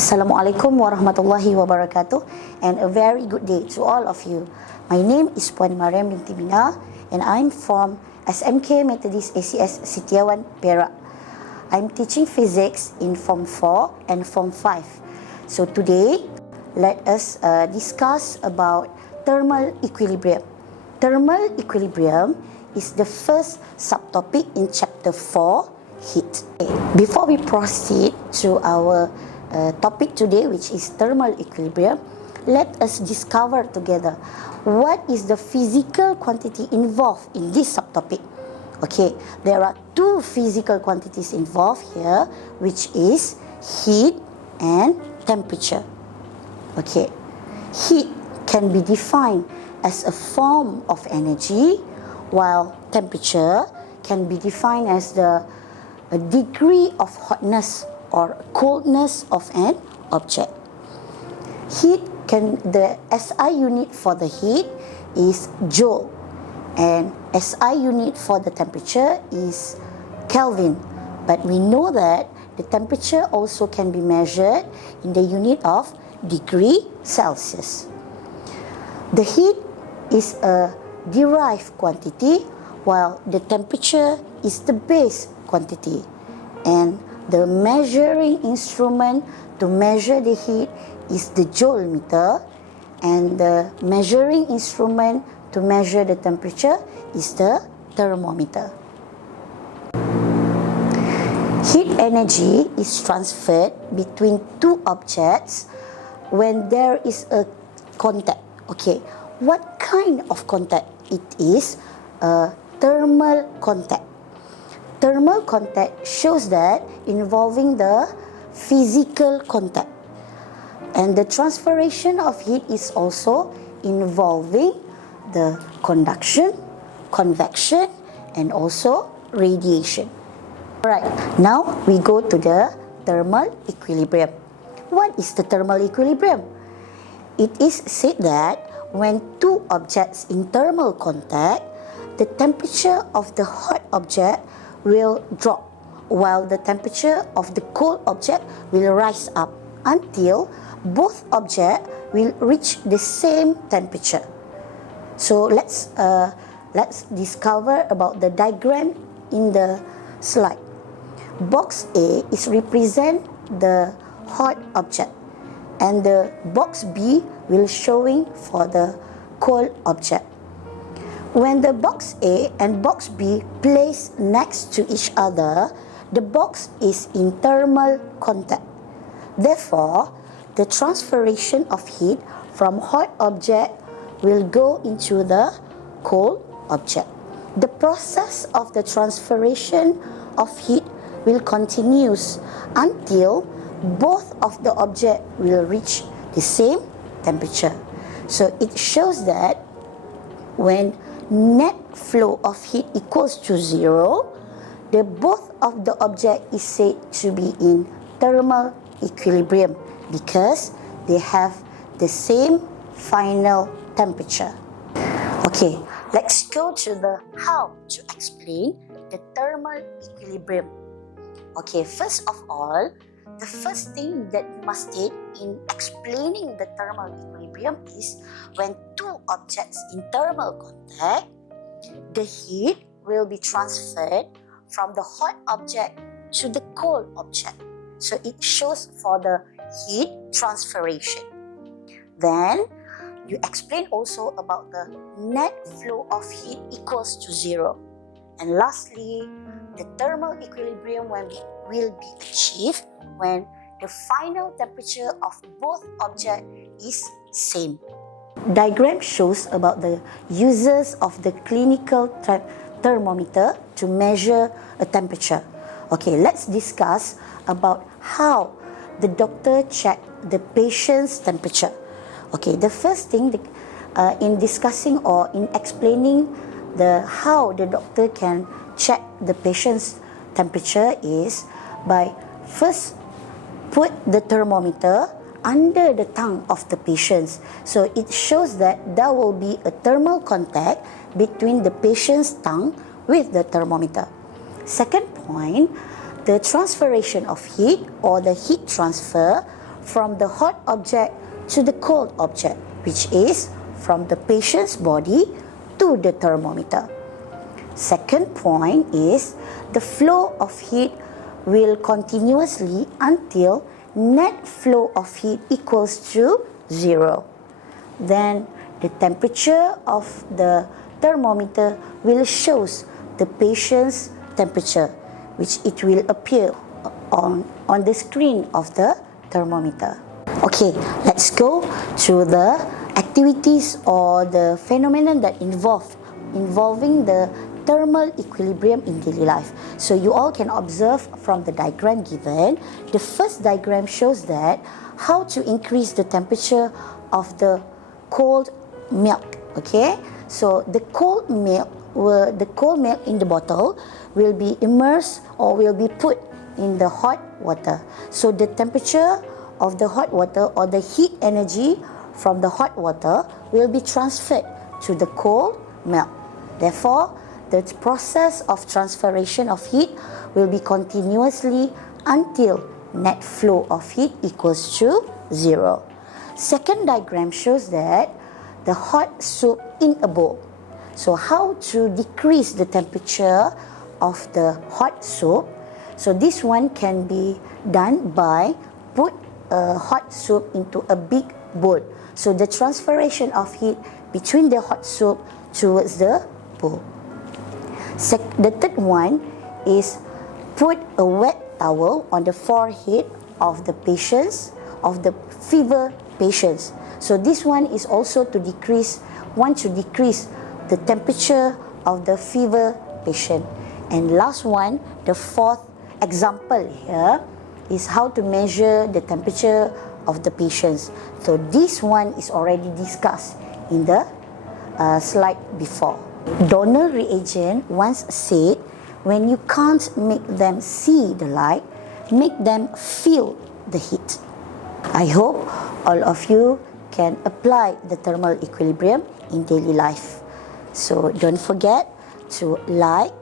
Assalamualaikum warahmatullahi wabarakatuh, and a very good day to all of you. My name is Puan Mariam binti Mina, and I'm from SMK Methodist ACS Setiawan, Perak. I'm teaching physics in Form 4 and Form 5. So today, let us discuss about thermal equilibrium. Thermal equilibrium is the first subtopic in Chapter 4, Heat. Before we proceed to our topic today, which is thermal equilibrium, let us discover together what is the physical quantity involved in this subtopic. Okay, there are two physical quantities involved here, which is heat and temperature. Okay, heat can be defined as a form of energy, while temperature can be defined as the degree of hotness or coldness of an object. The SI unit for the heat is joule, and SI unit for the temperature is Kelvin. But we know that the temperature also can be measured in the unit of degree Celsius. The heat is a derived quantity, while the temperature is the base quantity, and the measuring instrument to measure the heat is the joule meter, and the measuring instrument to measure the temperature is the thermometer. Heat energy is transferred between two objects when there is a contact. Okay, what kind of contact? It is a thermal contact. Thermal contact shows that involving the physical contact, and the transferation of heat is also involving the conduction, convection, and also radiation. Alright, now we go to the thermal equilibrium. What is the thermal equilibrium? It is said that when two objects in thermal contact, the temperature of the hot object will drop, while the temperature of the cold object will rise up until both objects will reach the same temperature. So let's discover about the diagram in the slide. Box A is represent the hot object, and the box B will showing for the cold object. When the box A and box B placed next to each other, the box is in thermal contact. Therefore, the transferation of heat from hot object will go into the cold object. The process of the transferation of heat will continue until both of the object will reach the same temperature. So it shows that when net flow of heat equals to 0, the both of the object is said to be in thermal equilibrium because they have the same final temperature. Okay, let's go to the how to explain the thermal equilibrium. Okay, first of all, the first thing that you must state in explaining the thermal equilibrium is when two objects in thermal contact, the heat will be transferred from the hot object to the cold object. So it shows for the heat transferation. Then you explain also about the net flow of heat equals to 0. And lastly, the thermal equilibrium will be achieved when the final temperature of both objects is same. Diagram shows about the uses of the clinical thermometer to measure a temperature. Okay, let's discuss about how the doctor check the patient's temperature. Okay, the first thing in discussing or in explaining how the doctor can check the patient's temperature is by first put the thermometer under the tongue of the patient. So it shows that there will be a thermal contact between the patient's tongue with the thermometer. Second point, the transferation of heat or the heat transfer from the hot object to the cold object, which is from the patient's body to the thermometer. Second point is the flow of heat will continuously until net flow of heat equals to 0. Then the temperature of the thermometer will shows the patient's temperature, which it will appear on the screen of the thermometer. Okay, let's go to the activities or the phenomenon that involving the thermal equilibrium in daily life. So you all can observe from the diagram given. The first diagram shows that how to increase the temperature of the cold milk. Okay, so the cold milk in the bottle will be immersed or will be put in the hot water. So the temperature of the hot water or the heat energy from the hot water will be transferred to the cold milk. Therefore, the process of transferation of heat will be continuously until net flow of heat equals to 0. Second diagram shows that the hot soup in a bowl. So how to decrease the temperature of the hot soup? So this one can be done by put a hot soup into a big bowl. So the transferation of heat between the hot soup towards the bowl. The third one is put a wet towel on the forehead of the patients, of the fever patients. So this one is also to decrease the temperature of the fever patient. And last one, the fourth example here is how to measure the temperature of the patients. So this one is already discussed in the slide before. Donald reagent once said, when you can't make them see the light, make them feel the heat. I hope all of you can apply the thermal equilibrium in daily life. So don't forget to like,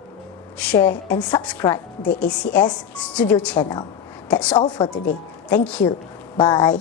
share and subscribe the ACS Studio channel. That's all for today. Thank you. Bye.